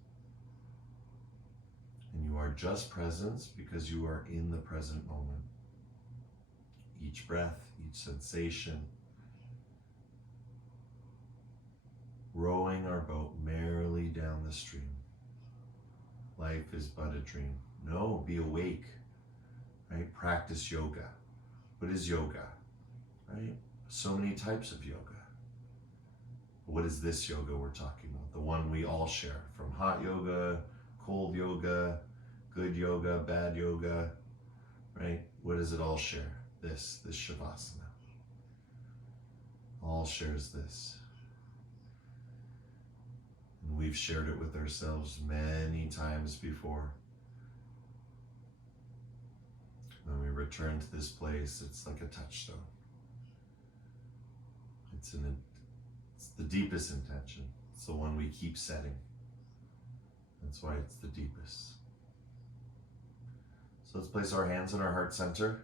And you are just presence because you are in the present moment. Each breath, each sensation, rowing our boat merrily down the stream. Life is but a dream. No, be awake, right? Practice yoga. What is yoga, right? So many types of yoga. What is this yoga we're talking about? The one we all share, from hot yoga, cold yoga, good yoga, bad yoga, right? What does it all share? This Shavasana. All shares this. And we've shared it with ourselves many times before. When we return to this place, it's like a touchstone. It's the deepest intention. It's the one we keep setting. That's why it's the deepest. So let's place our hands in our heart center.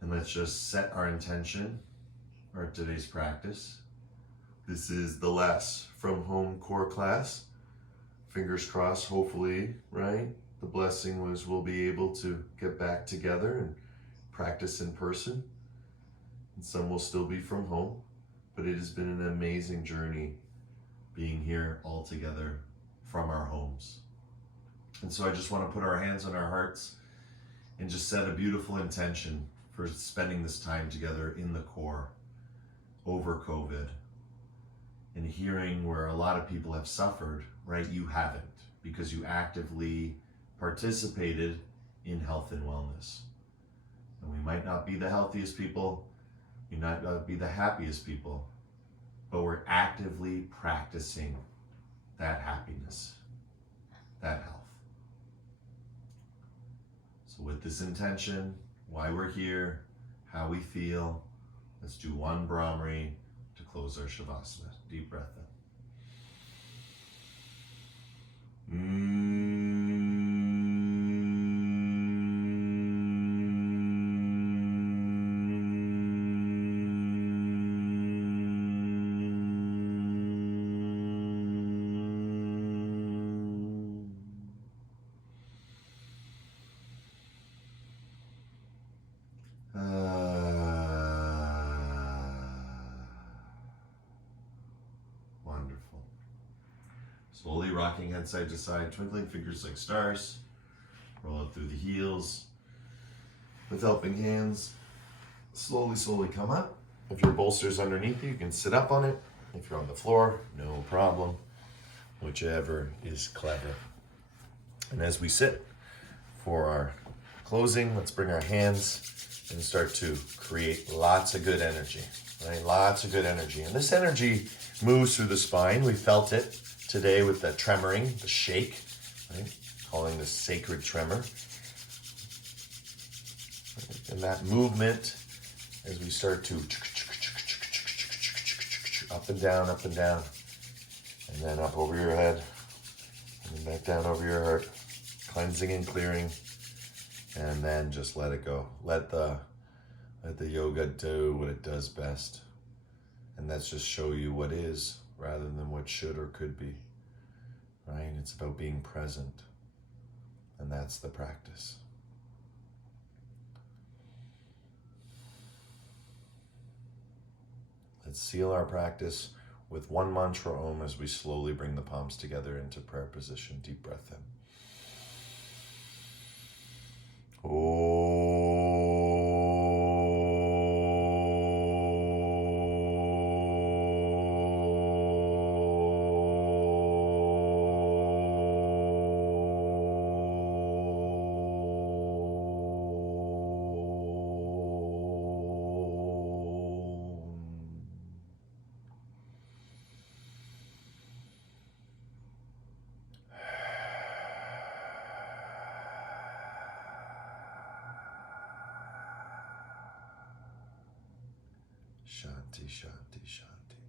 And let's just set our intention for today's practice. This is the last from home core class. Fingers crossed, hopefully, right? The blessing was we'll be able to get back together and practice in person. And some will still be from home. But it has been an amazing journey being here all together from our homes. And so I just want to put our hands on our hearts and just set a beautiful intention for spending this time together in the core over COVID and hearing where a lot of people have suffered, right? You haven't, because you actively participated in health and wellness. And we might not be the healthiest people, we might not be the happiest people, but we're actively practicing that happiness, that health. So with this intention, why we're here, how we feel, let's do one Brahmari to close our Shavasana. Deep breath in. Wonderful. Slowly rocking head side to side, twinkling fingers like stars. Roll out through the heels. With helping hands, slowly, slowly come up. If your bolster's underneath you, you can sit up on it. If you're on the floor, no problem. Whichever is clever. And as we sit for our closing, let's bring our hands and start to create lots of good energy, right? Lots of good energy. And this energy moves through the spine. We felt it today with the tremoring, the shake, right? Calling this sacred tremor. And that movement as we start to up and down, and then up over your head, and then back down over your heart, cleansing and clearing. And then just let it go. Let the yoga do what it does best. And that's just show you what is rather than what should or could be. Right? It's about being present. And that's the practice. Let's seal our practice with one mantra Om as we slowly bring the palms together into prayer position. Deep breath in. Shanti, shanti, shanti.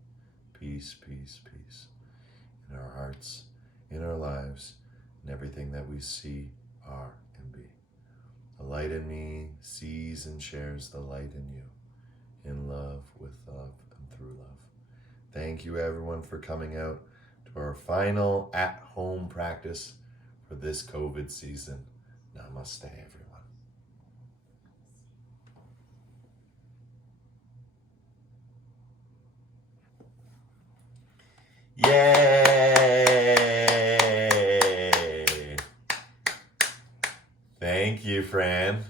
Peace, peace, peace. In our hearts, in our lives, in everything that we see, are, and be. The light in me sees and shares the light in you. In love, with love, and through love. Thank you everyone for coming out to our final at-home practice for this COVID season. Namaste, everyone. Yay! Thank you, Fran.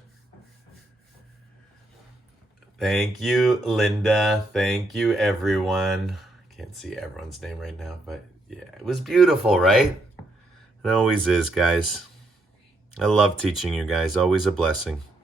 Thank you, Linda. Thank you, everyone. Can't see everyone's name right now, but yeah, it was beautiful, right? It always is, guys. I love teaching you guys. Always a blessing.